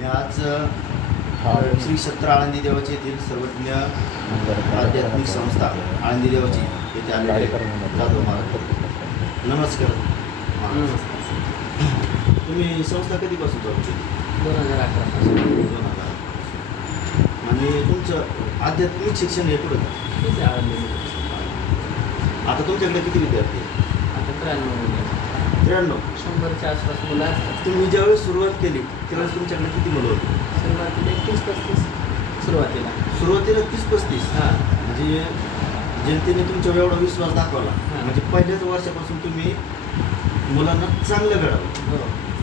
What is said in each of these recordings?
मी आज श्री क्षेत्र आळंदी देवाची येथील सर्वज्ञ आध्यात्मिक संस्था आळंदी देवाची येथे आलेले जाधव महाराज. नमस्कार. तुम्ही संस्था कधीपासून चालू केली? 2011 आणि तुमचं आध्यात्मिक शिक्षण हे कुठं झालं? आळंदी. आता तुमच्याकडे किती विद्यार्थी आहेत? आता 93 93. 100च्या आसपास मुलं असतात. तुम्ही ज्यावेळेस सुरुवात केली त्यावेळेस तुमच्याकडे किती मुलं होती? सुरुवातीला 30-35 सुरुवातीला 30-35. हां. म्हणजे जनतेने तुमच्यावर एवढा विश्वास दाखवला. हां. म्हणजे पहिल्याच वर्षापासून तुम्ही मुलांना चांगलं घडवलं. हो.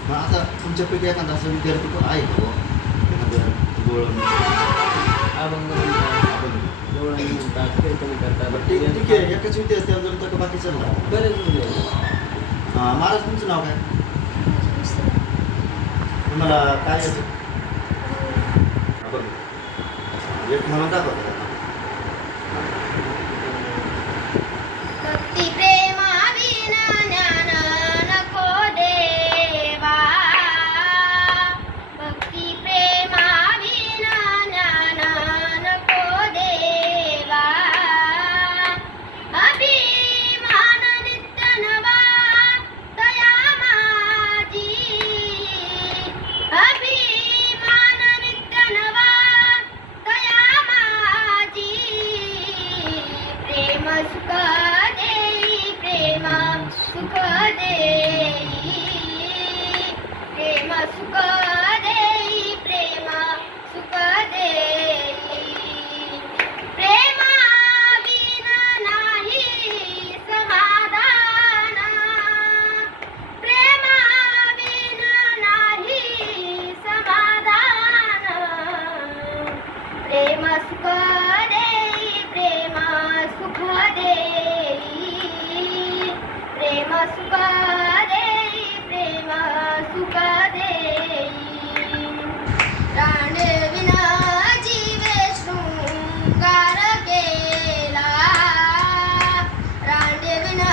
मग आता तुमच्यापैकी एखादा असा विद्यार्थी पण आहे का? एखादं गोळण अभंग म्हणतात, गवळण म्हणतात, कीर्तन करतात. ठीक आहे. एकाच विद्यार्थी जमतं का बाकी चालणार? बरेच मुले आहेत. महाराज तुमचं नाव काय? तुम्हाला काय येतं? एक मला दाखवतो. भक्ती प्रेमाविना ज्ञान नको देवा, भक्ती प्रेमाविना ज्ञान नको देवा, अभिमान नित्य नवा दया माझी, अभिमान नित्य नवा दया माझी, प्रेम सुख देई, प्रेम सुख देई, प्रेम सुख देई, प्रेम सुख देई, प्रेमाविना नाही समाधान, प्रेमाविना नाही समाधान, प्रेम सुख देई, प्रेम सुख देई, प्रेम सुख देई, प्रेम सुख देई, रांडविना जीवे शृंगार केला, रांडविना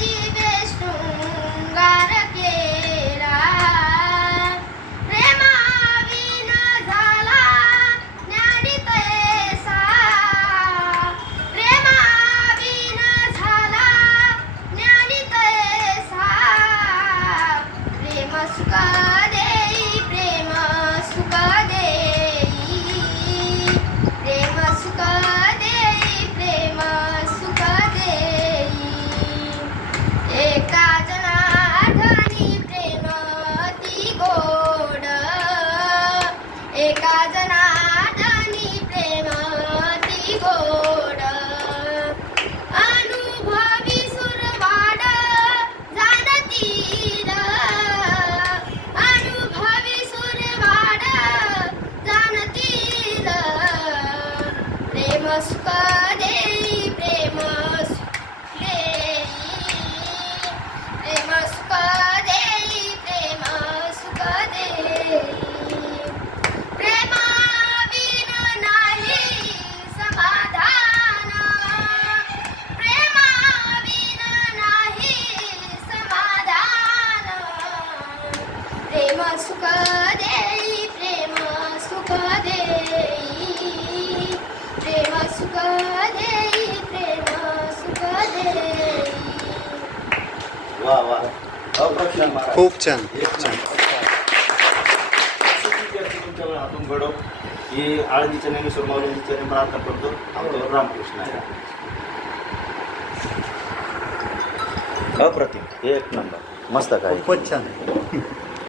जीवे शृंगार केला, प्रेमाविना झाला ज्ञानी तैसा, प्रेमाविना झाला ज्ञानी तैसा, प्रेम सुख देई, प्रेम सुख देई, प्रेम सुख देई, प्रेम सुख देई, एका जनार्दनी प्रेम ती गोड, एका जनार्दनी प्रेम ती गोड, अनुभवी सुरवाड जाणतील, अनुभवी सुरवाड जाणतील, प्रेम सुख देई, प्रेम सुख देई, प्रेम सुख देई, प्रेम सुख देई, प्रेमाविना नाही समाधान, प्रेमाविना नाही समाधान, प्रेम सुख देई, प्रेम सुख देई, प्रेम सुख देई, प्रेम सुख देई. वा वा, अप्रतिम महाराज. खूप छान, एक खूप छान. विद्यार्थी तुमच्यावर हातून घडव ही आळंदीच्या ज्ञानेश्वर माऊलींच्या चरणी प्रार्थना करतो. आमच्यावर रामकृष्ण आहे. अप्रतिम, एक नंबर, मस्त काय. खूपच छान.